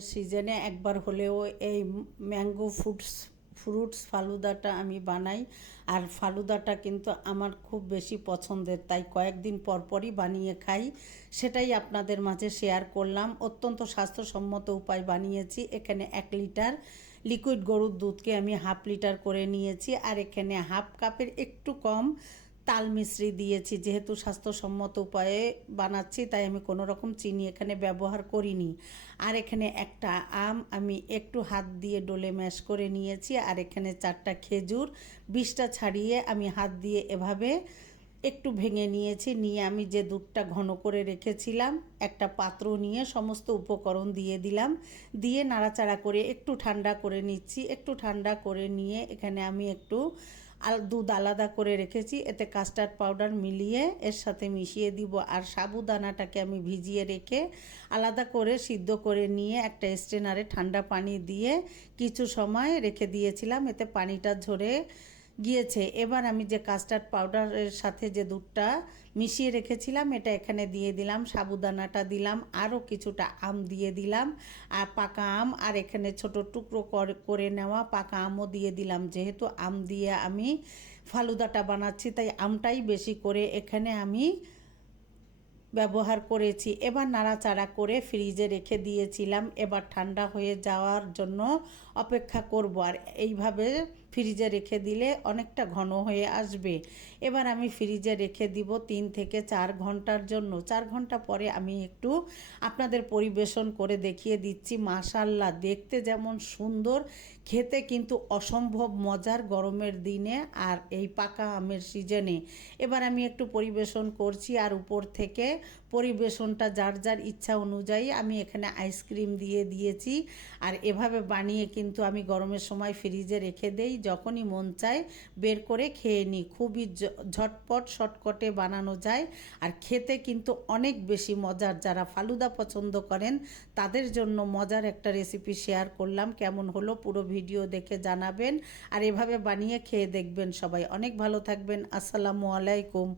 আমের সিজনে একবার হলেও এই ম্যাঙ্গো ফ্রুটস ফালুদাটা আমি বানাই। আর ফালুদাটা কিন্তু আমার খুব বেশি পছন্দের, তাই কয়েকদিন পরপরই বানিয়ে খাই। সেটাই আপনাদের মাঝে শেয়ার করলাম। অত্যন্ত স্বাস্থ্যসম্মত উপায় বানিয়েছি। এখানে 1 লিটার লিকুইড গরুর দুধকে আমি হাফ লিটার করে নিয়েছি, আর এখানে হাফ কাপের একটু কম তাল মিশ্রি দিয়েছি। যেহেতু স্বাস্থ্যসম্মত উপায়ে বানাচ্ছি, তাই আমি কোনো রকম চিনি এখানে ব্যবহার করিনি। আর এখানে একটা আম আমি একটু হাত দিয়ে ডলে ম্যাশ করে নিয়েছি, আর এখানে 4টা খেজুর 20টা ছাড়িয়ে আমি হাত দিয়ে এভাবে একটু ভেঙে নিয়েছি। নিয়ে আমি যে দুধটা ঘন করে রেখেছিলাম একটা পাত্র নিয়ে সমস্ত উপকরণ দিয়ে দিলাম, দিয়ে নাড়াচাড়া করে একটু ঠান্ডা করে নিচ্ছি। একটু ঠান্ডা করে নিয়ে এখানে আমি একটু দুধ আলাদা করে রেখেছি, এতে কাস্টার্ড পাউডার মিলিয়ে এর সাথে মিশিয়ে দিব। আর সাবুদানাটাকে আমি ভিজিয়ে রেখে আলাদা করে সিদ্ধ করে নিয়ে একটা স্ট্রেনারে ঠান্ডা পানি দিয়ে কিছু সময় রেখে দিয়েছিলাম, এতে পানিটা ঝরে গিয়েছে। এবার আমি যে কাস্টার্ড পাউডারের সাথে যে দুধটা মিশিয়ে রেখেছিলাম এটা এখানে দিয়ে দিলাম, সাবুদানাটা দিলাম, আরও কিছুটা আম দিয়ে দিলাম, আর পাকা আম, আর এখানে ছোট টুকরো করে নেওয়া পাকা আমও দিয়ে দিলাম। যেহেতু আম দিয়ে আমি ফালুদাটা বানাচ্ছি, তাই আমটাই বেশি করে এখানে আমি ব্যবহার করেছি। এবার নাড়াচাড়া করে ফ্রিজে রেখে দিয়েছিলাম। এবার ঠান্ডা হয়ে যাওয়ার জন্য অপেক্ষা করব। আর এইভাবে ফ্রিজে রেখে দিলে অনেকটা ঘন হয়ে আসবে। এবার আমি ফ্রিজে রেখে দিব 3 থেকে 4 ঘন্টার জন্য। 4 ঘন্টা পরে আমি একটু আপনাদের পরিবেশন করে দেখিয়ে দিচ্ছি। মাশাআল্লাহ, দেখতে যেমন সুন্দর, খেতে কিন্তু অসম্ভব মজার গরমের দিনে আর এই পাকা আমের সিজনে। এবার আমি একটু পরিবেশন করছি, আর উপর থেকে পরিবেশনটা যার যার ইচ্ছা অনুযায়ী আমি এখানে আইসক্রিম দিয়ে দিয়েছি। আর এভাবে বানিয়ে কিন্তু আমি গরমের সময় ফ্রিজে রেখে দেই, যখনই মন চায় বের করে খেয়ে নিই। খুবই ঝটপট শর্টকটে বানানো যায়, আর খেতে কিন্তু অনেক বেশি মজার। যারা ফালুদা পছন্দ করেন তাদের জন্য মজার একটা রেসিপি শেয়ার করলাম। কেমন হলো পুরো ভিডিও দেখে জানাবেন, আর এভাবে বানিয়ে খেয়ে দেখবেন সবাই। অনেক ভালো থাকবেন। আসসালামু আলাইকুম।